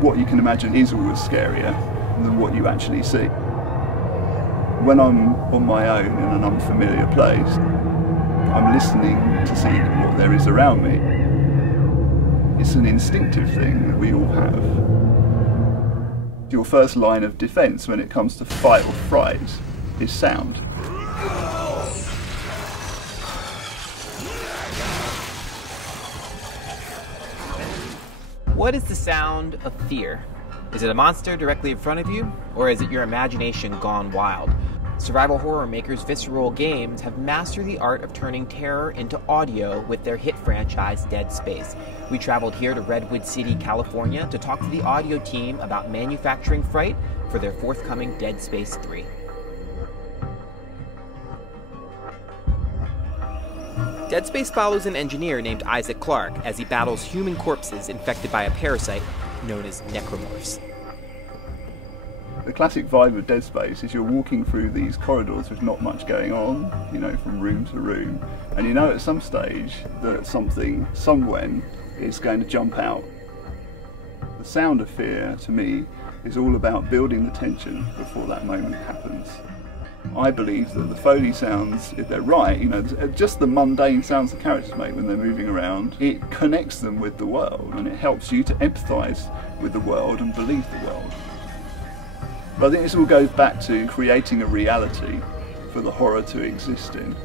what you can imagine is always scarier than what you actually see. When I'm on my own in an unfamiliar place, I'm listening to see what there is around me. It's an instinctive thing that we all have. Your first line of defense when it comes to fight or fright is sound. What is the sound of fear? Is it a monster directly in front of you, or is it your imagination gone wild? Survival horror makers Visceral Games have mastered the art of turning terror into audio with their hit franchise Dead Space. We traveled here to Redwood City, California to talk to the audio team about manufacturing fright for their forthcoming Dead Space 3. Dead Space follows an engineer named Isaac Clarke as he battles human corpses infected by a parasite known as necromorphs. The classic vibe of Dead Space is you're walking through these corridors with not much going on, you know, from room to room, and you know at some stage that something, somewhen, is going to jump out. The sound of fear, to me, is all about building the tension before that moment happens. I believe that the Foley sounds, if they're right, you know, just the mundane sounds the characters make when they're moving around, it connects them with the world and it helps you to empathise with the world and believe the world. But I think this all goes back to creating a reality for the horror to exist in.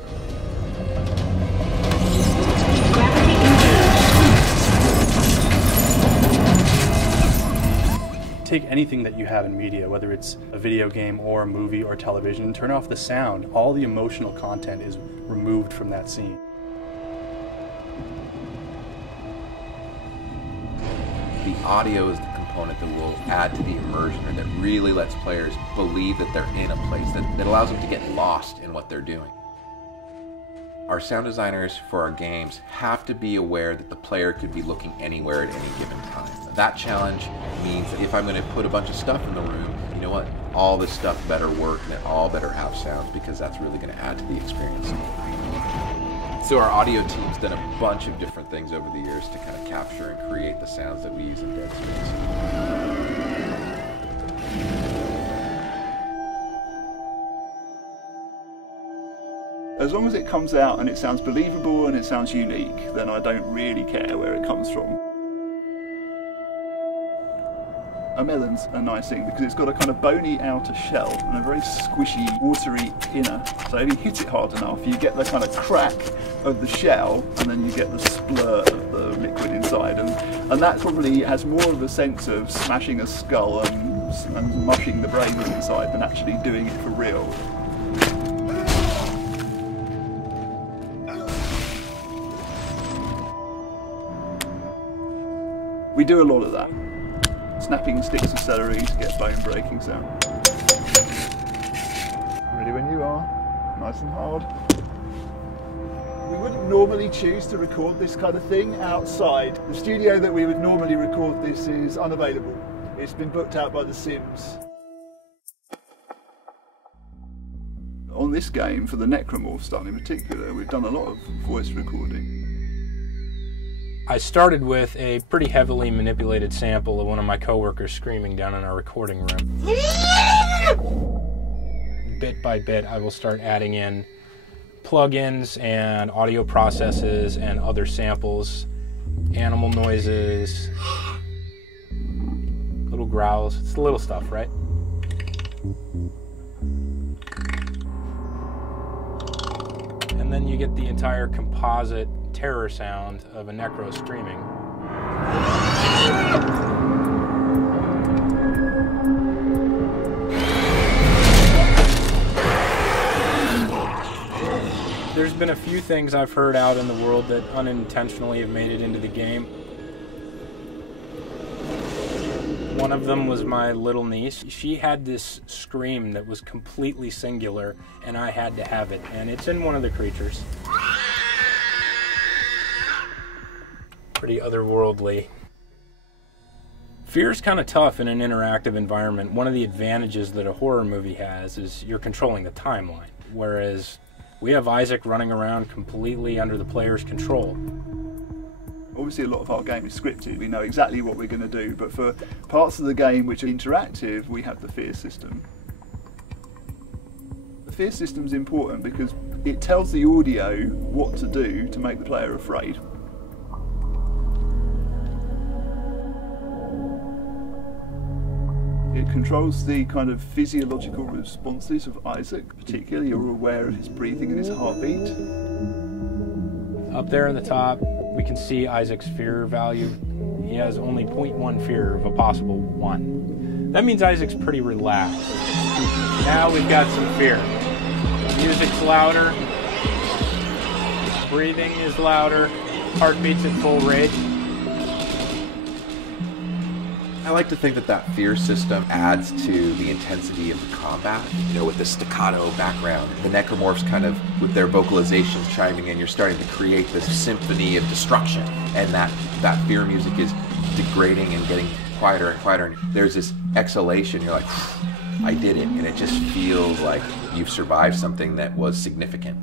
Take anything that you have in media, whether it's a video game or a movie or television, turn off the sound. All the emotional content is removed from that scene. The audio is the component that will add to the immersion, or that really lets players believe that they're in a place, that allows them to get lost in what they're doing. Our sound designers for our games have to be aware that the player could be looking anywhere at any given time. That challenge means that if I'm going to put a bunch of stuff in the room, you know what? All this stuff better work and it all better have sounds, because that's really going to add to the experience. So our audio team's done a bunch of different things over the years to kind of capture and create the sounds that we use in Dead Space. As long as it comes out and it sounds believable and it sounds unique, then I don't really care where it comes from. A melon's a nice thing because it's got a kind of bony outer shell and a very squishy, watery inner. So if you hit it hard enough, you get the kind of crack of the shell and then you get the splurt of the liquid inside. And that probably has more of a sense of smashing a skull and mushing the brains inside than actually doing it for real. We do a lot of that. Snapping sticks of celery to get bone breaking sound. Ready when you are, nice and hard. We wouldn't normally choose to record this kind of thing outside. The studio that we would normally record this is unavailable. It's been booked out by The Sims. On this game, for the necromorph stuff in particular, we've done a lot of voice recording. I started with a pretty heavily manipulated sample of one of my coworkers screaming down in our recording room. Bit by bit, I will start adding in plugins and audio processes and other samples, animal noises, little growls. It's the little stuff, right? And then you get the entire composite terror sound of a necro screaming. There's been a few things I've heard out in the world that unintentionally have made it into the game. One of them was my little niece. She had this scream that was completely singular, and I had to have it, and it's in one of the creatures. Pretty otherworldly. Fear's kind of tough in an interactive environment. One of the advantages that a horror movie has is you're controlling the timeline, whereas we have Isaac running around completely under the player's control. What obviously a lot of our game is scripted. We know exactly what we're going to do, but for parts of the game which are interactive, we have the fear system. The fear system is important because it tells the audio what to do to make the player afraid. It controls the kind of physiological responses of Isaac, particularly you're aware of his breathing and his heartbeat. Up there in the top, we can see Isaac's fear value. He has only 0.1 fear of a possible 1. That means Isaac's pretty relaxed. Now we've got some fear. Music's louder, breathing is louder, heartbeat's at full rate. I like to think that that fear system adds to the intensity of the combat. You know, with the staccato background, the necromorphs kind of, with their vocalizations chiming in, you're starting to create this symphony of destruction. And that fear music is degrading and getting quieter and quieter. And there's this exhalation, you're like, I did it. And it just feels like you've survived something that was significant.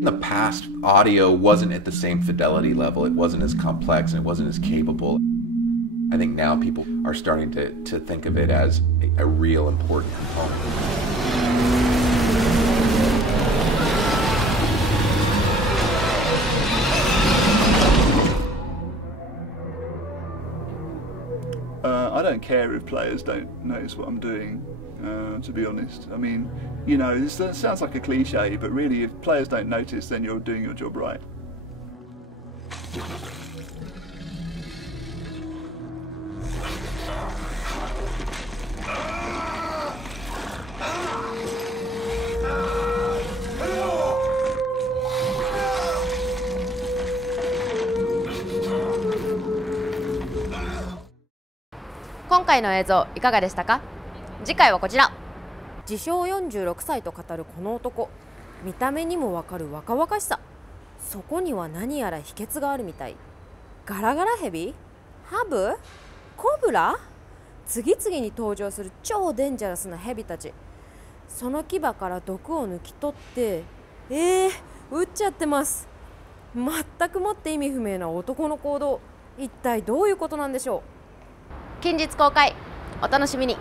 In the past, audio wasn't at the same fidelity level. It wasn't as complex and it wasn't as capable. I think now people are starting to think of it as a real important component. I don't care if players don't notice what I'm doing, to be honest. I mean, you know, this sounds like a cliche, but really if players don't notice, then you're doing your job right.「今回の映像いかがでしたか？次回はこちら。自称46歳と語るこの男、見た目にもわかる若々しさ。そこには何やら秘訣があるみたい。ガラガラヘビ、ハブ、コブラ、次々に登場する超デンジャラスなヘビたち。その牙から毒を抜き取って撃っちゃってます。全くもって意味不明な男の行動、一体どういうことなんでしょう。近日公開、お楽しみに。